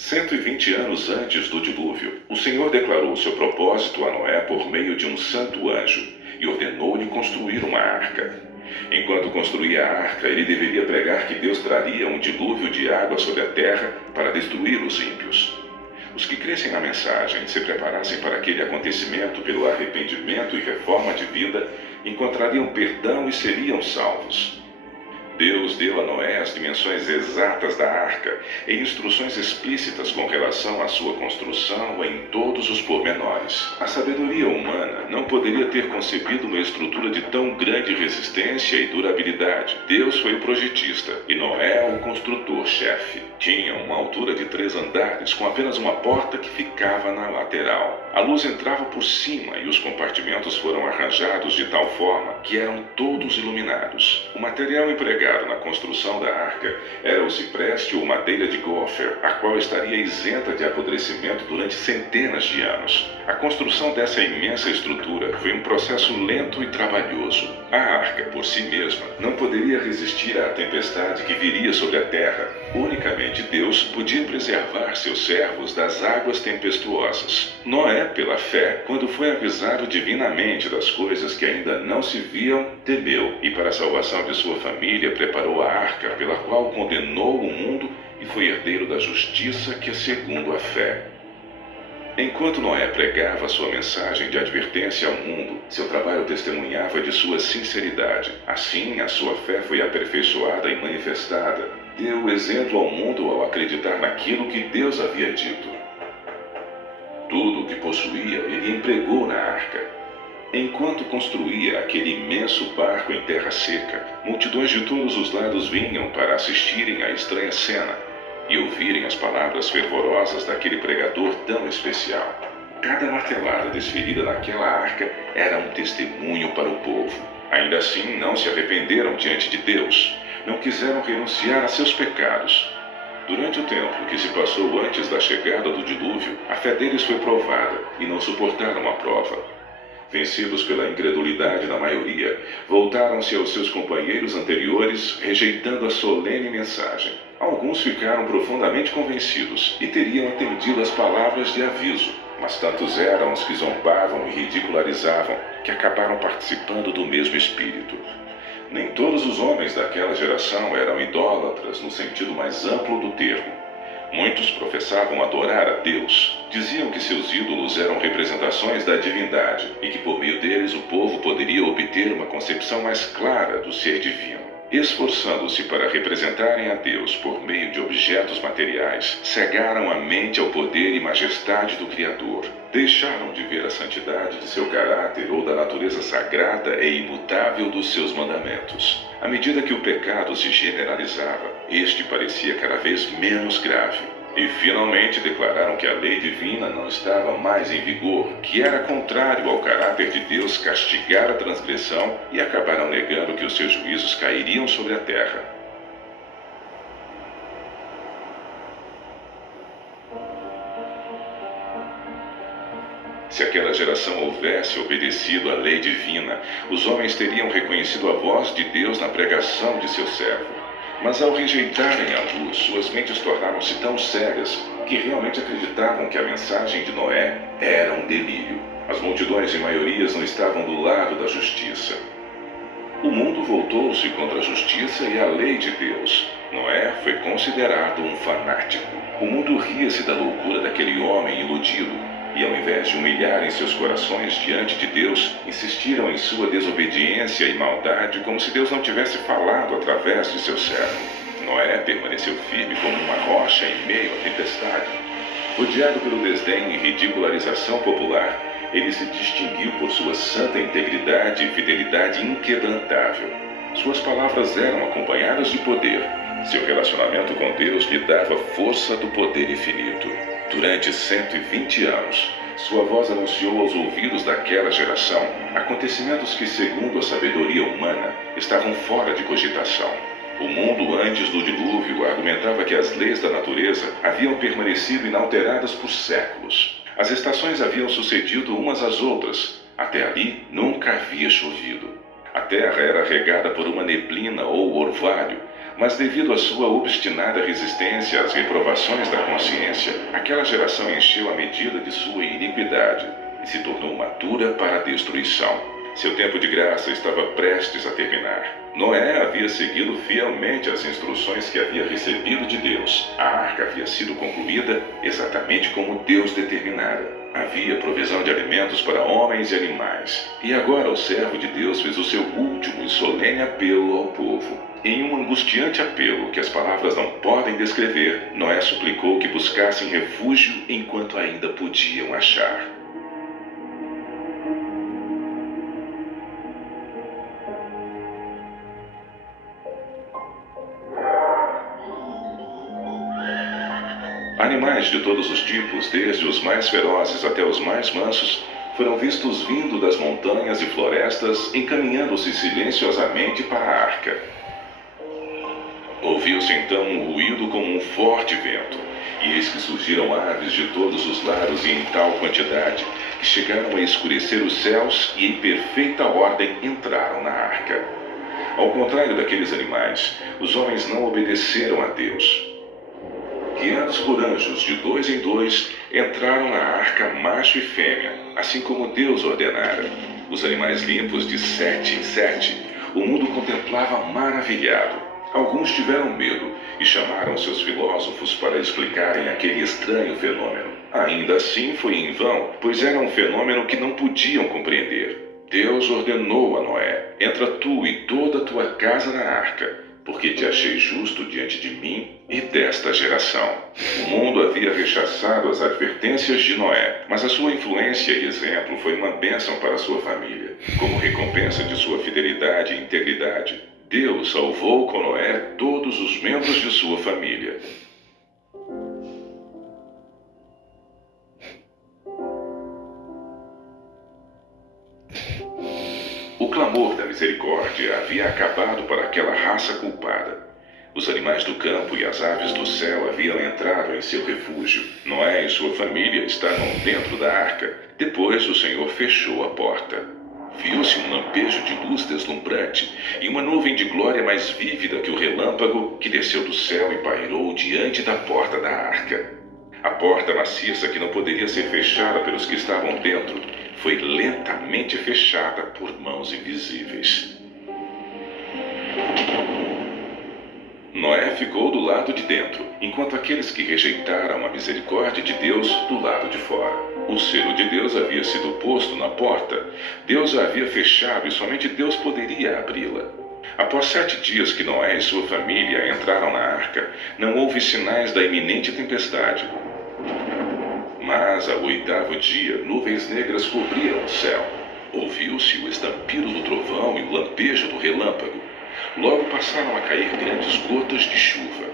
120 anos antes do dilúvio, o Senhor declarou seu propósito a Noé por meio de um santo anjo e ordenou-lhe construir uma arca. Enquanto construía a arca, ele deveria pregar que Deus traria um dilúvio de água sobre a terra para destruir os ímpios. Os que crescem na mensagem e se preparassem para aquele acontecimento pelo arrependimento e reforma de vida, encontrariam perdão e seriam salvos. Deus deu a Noé as dimensões exatas da arca e instruções explícitas com relação à sua construção em todos os pormenores. A sabedoria humana não poderia ter concebido uma estrutura de tão grande resistência e durabilidade. Deus foi o projetista e Noé o construtor-chefe. Tinha uma altura de 3 andares com apenas uma porta que ficava na lateral. A luz entrava por cima e os compartimentos foram arranjados de tal forma que eram todos iluminados. O material empregado na construção da arca era o cipreste ou madeira de gopher, a qual estaria isenta de apodrecimento durante centenas de anos. A construção dessa imensa estrutura foi um processo lento e trabalhoso. A arca, por si mesma, não poderia resistir à tempestade que viria sobre a terra. Unicamente Deus podia preservar seus servos das águas tempestuosas. Noé, pela fé, quando foi avisado divinamente das coisas que ainda não se viam, temeu e, para a salvação de sua família, preparou a arca pela qual condenou o mundo e foi herdeiro da justiça que é segundo a fé. Enquanto Noé pregava sua mensagem de advertência ao mundo, seu trabalho testemunhava de sua sinceridade. Assim, a sua fé foi aperfeiçoada e manifestada. Deu exemplo ao mundo ao acreditar naquilo que Deus havia dito. Tudo o que possuía, ele empregou na arca. Enquanto construía aquele imenso barco em terra seca, multidões de todos os lados vinham para assistirem à estranha cena e ouvirem as palavras fervorosas daquele pregador tão especial. Cada martelada desferida naquela arca era um testemunho para o povo. Ainda assim, não se arrependeram diante de Deus. Não quiseram renunciar a seus pecados. Durante o tempo que se passou antes da chegada do dilúvio, a fé deles foi provada e não suportaram a prova. Vencidos pela incredulidade da maioria, voltaram-se aos seus companheiros anteriores, rejeitando a solene mensagem. Alguns ficaram profundamente convencidos e teriam atendido às palavras de aviso, mas tantos eram os que zombavam e ridicularizavam que acabaram participando do mesmo espírito. Nem todos os homens daquela geração eram idólatras no sentido mais amplo do termo. Muitos professavam adorar a Deus. Diziam que seus ídolos eram representações da divindade e que por meio deles o povo poderia obter uma concepção mais clara do ser divino. Esforçando-se para representarem a Deus por meio de objetos materiais, cegaram a mente ao poder e majestade do Criador. Deixaram de ver a santidade de seu caráter ou da natureza sagrada e imutável dos seus mandamentos. À medida que o pecado se generalizava, este parecia cada vez menos grave. E finalmente declararam que a lei divina não estava mais em vigor, que era contrário ao caráter de Deus castigar a transgressão, e acabaram negando que os seus juízos cairiam sobre a terra. Se aquela geração houvesse obedecido à lei divina, os homens teriam reconhecido a voz de Deus na pregação de seu servo. Mas ao rejeitarem a luz, suas mentes tornaram-se tão cegas que realmente acreditavam que a mensagem de Noé era um delírio. As multidões e maiorias não estavam do lado da justiça. O mundo voltou-se contra a justiça e a lei de Deus. Noé foi considerado um fanático. O mundo ria-se da loucura daquele homem iludido. E ao invés de humilharem seus corações diante de Deus, insistiram em sua desobediência e maldade como se Deus não tivesse falado através de seu servo. Noé permaneceu firme como uma rocha em meio à tempestade. Rodeado pelo desdém e ridicularização popular, ele se distinguiu por sua santa integridade e fidelidade inquebrantável. Suas palavras eram acompanhadas de poder. Seu relacionamento com Deus lhe dava força do poder infinito. Durante 120 anos, sua voz anunciou aos ouvidos daquela geração acontecimentos que, segundo a sabedoria humana, estavam fora de cogitação. O mundo antes do dilúvio argumentava que as leis da natureza haviam permanecido inalteradas por séculos. As estações haviam sucedido umas às outras. Até ali nunca havia chovido. A terra era regada por uma neblina ou orvalho, Mas devido à sua obstinada resistência às reprovações da consciência, aquela geração encheu a medida de sua iniquidade e se tornou madura para a destruição. Seu tempo de graça estava prestes a terminar. Noé havia seguido fielmente as instruções que havia recebido de Deus. A arca havia sido concluída exatamente como Deus determinara. Havia provisão de alimentos para homens e animais. E agora o servo de Deus fez o seu último e solene apelo ao povo. Em um angustiante apelo que as palavras não podem descrever, Noé suplicou que buscassem refúgio enquanto ainda podiam achar. Animais de todos os tipos, desde os mais ferozes até os mais mansos, foram vistos vindo das montanhas e florestas, encaminhando-se silenciosamente para a arca. Ouviu-se então um ruído como um forte vento, e eis que surgiram aves de todos os lados e em tal quantidade, que chegaram a escurecer os céus e em perfeita ordem entraram na arca. Ao contrário daqueles animais, os homens não obedeceram a Deus. Guiados por anjos de 2 em 2, entraram na arca macho e fêmea, assim como Deus ordenara. Os animais limpos de 7 em 7, o mundo contemplava maravilhado. Alguns tiveram medo e chamaram seus filósofos para explicarem aquele estranho fenômeno. Ainda assim foi em vão, pois era um fenômeno que não podiam compreender. Deus ordenou a Noé: entra tu e toda a tua casa na arca, porque te achei justo diante de mim e desta geração. O mundo havia rechaçado as advertências de Noé, mas a sua influência e exemplo foi uma bênção para a sua família. Como recompensa de sua fidelidade e integridade, Deus salvou com Noé todos os membros de sua família. O clamor da misericórdia havia acabado para aquela raça culpada. Os animais do campo e as aves do céu haviam entrado em seu refúgio. Noé e sua família estavam dentro da arca. Depois o Senhor fechou a porta. Viu-se um lampejo de luz deslumbrante e uma nuvem de glória mais vívida que o relâmpago que desceu do céu e pairou diante da porta da arca. A porta maciça, que não poderia ser fechada pelos que estavam dentro, foi lentamente fechada por mãos invisíveis. Noé ficou do lado de dentro, enquanto aqueles que rejeitaram a misericórdia de Deus do lado de fora. O selo de Deus havia sido posto na porta. Deus a havia fechado e somente Deus poderia abri-la. Após 7 dias que Noé e sua família entraram na arca, não houve sinais da iminente tempestade. Mas ao 8º dia, nuvens negras cobriram o céu. Ouviu-se o estampido do trovão e o lampejo do relâmpago. Logo passaram a cair grandes gotas de chuva.